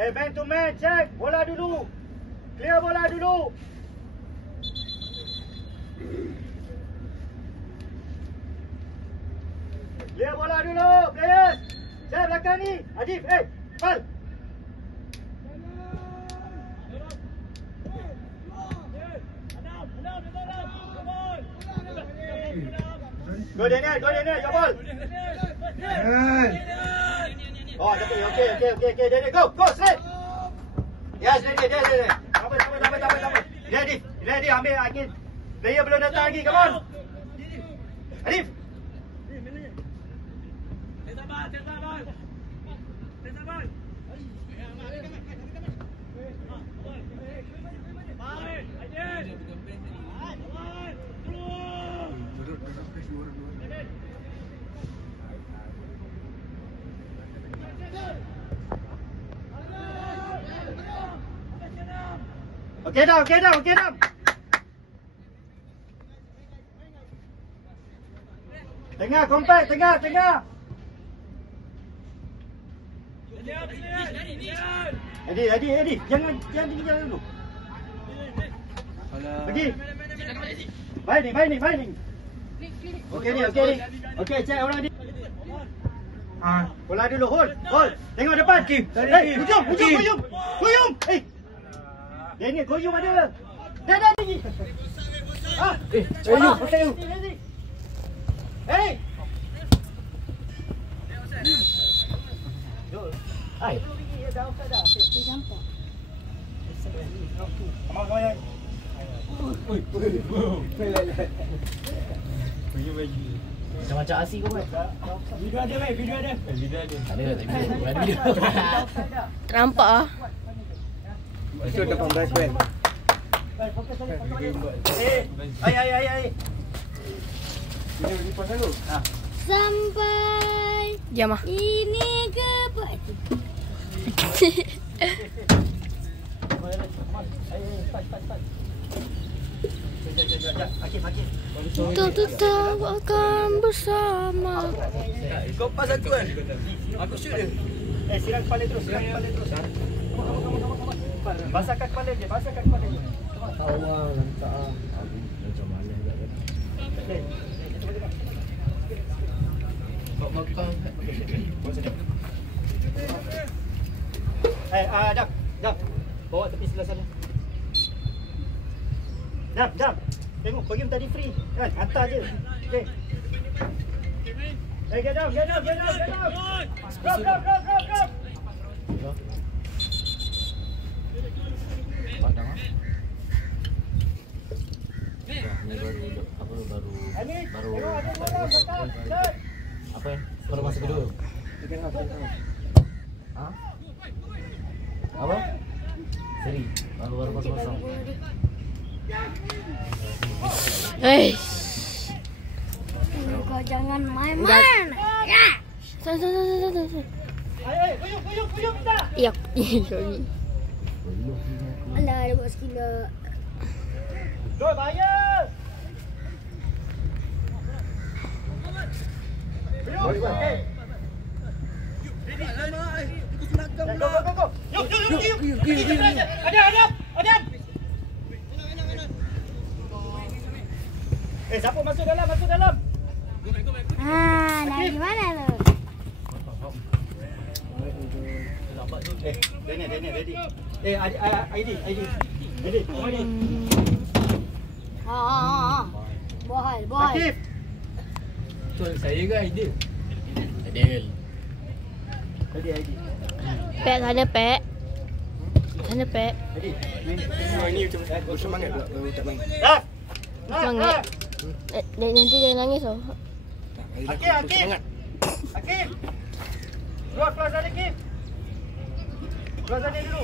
Man to man, check. Bola dulu. Clear bola dulu. Clear bola dulu, players. Saya belakang ni. Adif, bal. Go Daniel, your ball. Oh, okay, Daniel, go, straight. Yes, ready. Tampak. Ready, ambil Akid. Player belum datang lagi, come on. Adif. Okay, down. Tengah, compact, tengah. Eddie, jangan dulu. Pergi. Binding. Okay, ni. Okay, check orang ni. Bola dulu, hold. Tengok depan. Hujung. Daniel, goyung ada. Dah lagi. Okay. Hey. Hai. Dah offside dah. Dia campak. Come on. Oi. Macam asyik kau buat. Video ada. Tak ada. Ternampak ah. Itu depan belas kan. Ai. Ini pasal lu. Sampai jam ah. Ini ke baju. Akif. Kita tetap akan bersama. Kau pas aku kan? Aku shoot dia. Siram kepala terus. Basahkan kepala je. Awal lantak. Macam mana juga kan? Makan. Dam. Bawa tepi sebelah sana. Dam. Tengok, Koyum tadi free. Kan, hantar je. Okay. Get down. Drop. Padang ah. Ni baru apa ya? Baru masuk kedua. Hah? Apa? Seri. Baru masuk. Kau jangan main-main. Ya. Koyum minta. Ya, sorry. Alah, ada buat sekila. Doi, bayar. Go. Yuk. Adam. Siapa masuk dalam? Nak gimana lu? Daniel, ready. ID. Ready. Bohal. Akif. Betul, saya ke idea? Adil. Ready, ID. Pek sana pek. Ready. Ini macam semangat pula tak main. Dah. Semangat. Nanti dia nangis tau. Akif. Keluar sana Akif. Keluar sana dulu.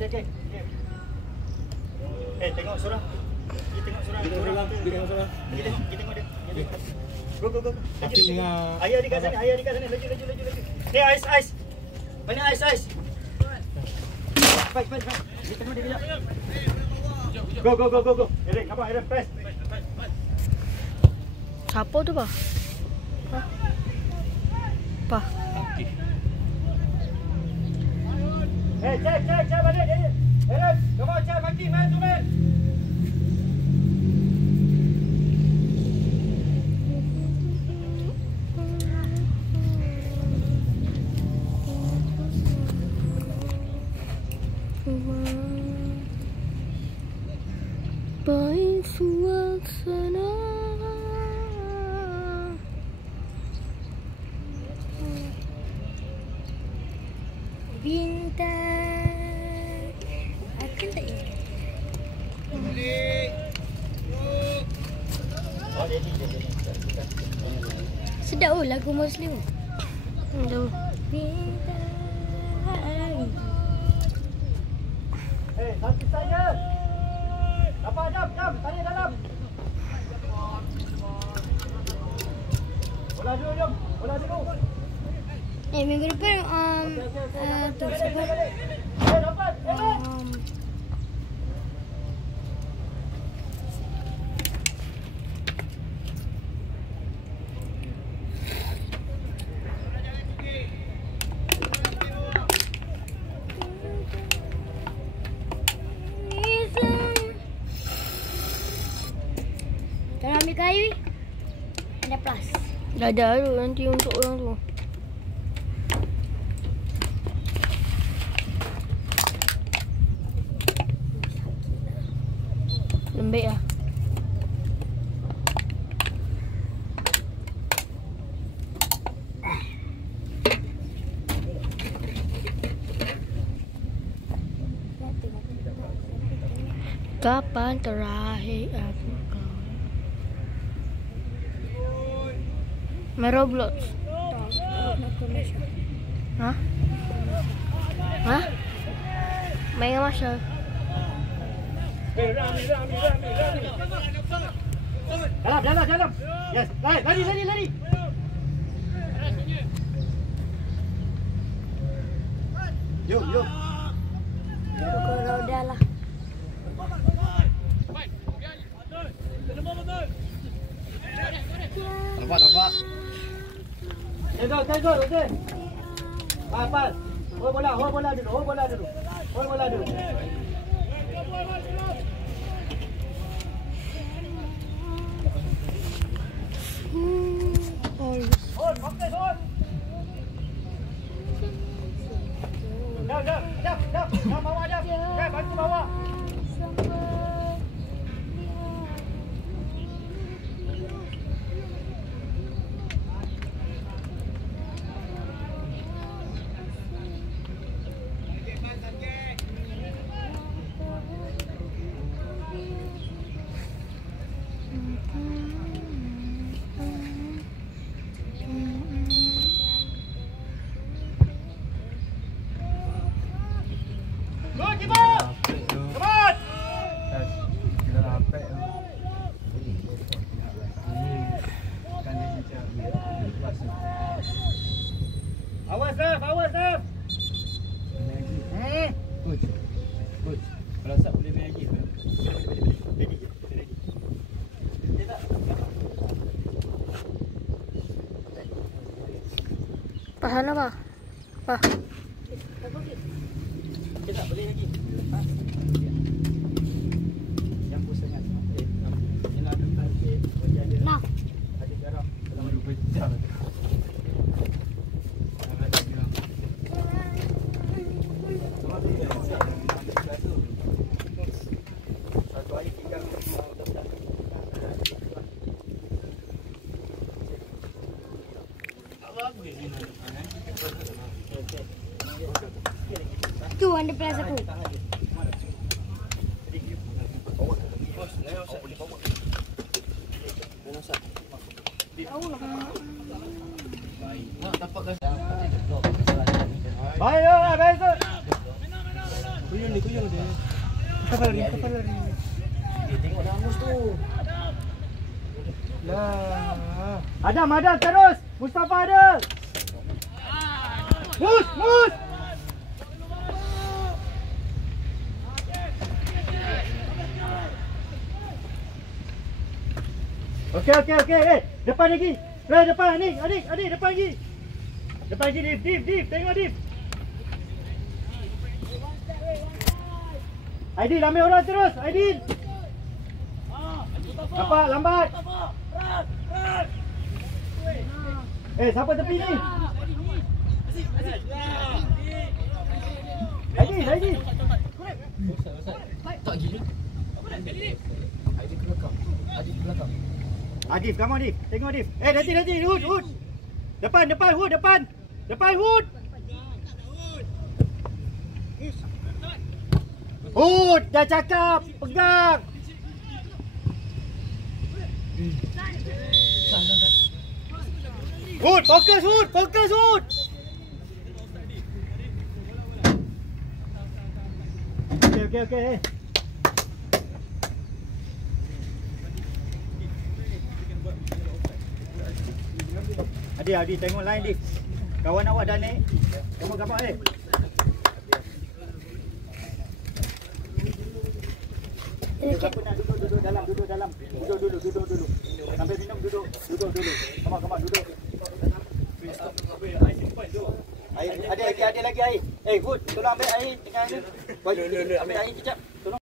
Okay. Tengok Surah. Tengok Surah. Kita tengok dia. Go. Akif dengan Ayah di kat sana. Laju. Ni ais. Mana ais? Baik. Kita tengok dia kejap. Go. Eren, come on, press. Siapa tu, Pak? Check balik dia. Aaron, come on, check, Maki, man to man. Baik suasana. Bintang akan tak ya? Sedap oh lagu Muslim. Jauh. Bintang. Satu saja. Dapat jam, tanya dalam. Bola dulu, jom. Bola dulu. Minggu depan tu siapa? Dapat. Kalau ambil kayu ada plus. Dah ada tu nanti untuk orang tu. Lembik lah. Kapan terakhir aku kau? Main Roblox. Hah? Hah? Main dengan Masya. Dalam. Yes, lari. Yuk. Pukul roda lah. Nampak. Tengok, okey. Pas. Hold bola dulu. Hold. Jam bawa jam. Bantu bawa. Awas, Daf. Coach. Kalau sat boleh main lagi. Pahan apa? Apa? Kita tak boleh lagi. Yang pun sangat. Ini nak ambil Nah. ada garam. Kalau main berjam. Satu hari tinggal Tu ada plus aku. Baik. Kuyung dia. Kapal lari. Tengok dah mus tu. Lah. Adam terus. Mustafa ada. Mus. Okey. Depan lagi. Depan adik depan lagi. Depan lagi Div. Tengok Div. Aidil ambil orang terus. Aidil. Nampak lambat. Siapa tepi ni? Aidil. Tak gini. Aidil ke belakang. Adif, come on Adif. Tengok Adif. Nanti. Hood. Depan, Hood, depan. Depan Hood. Hood, dah cakap. Pegang. Hood, fokus Hood. Okay. Adi, tengok line Adi. Kawan awak dah naik. Tengok gambar ni. Siapa nak duduk dalam. Duduk. Sampai minum duduk. Come on, duduk. Air, ada lagi air. Hood, tolong ambil air dengan ni. Ambil air kejap. Tolong.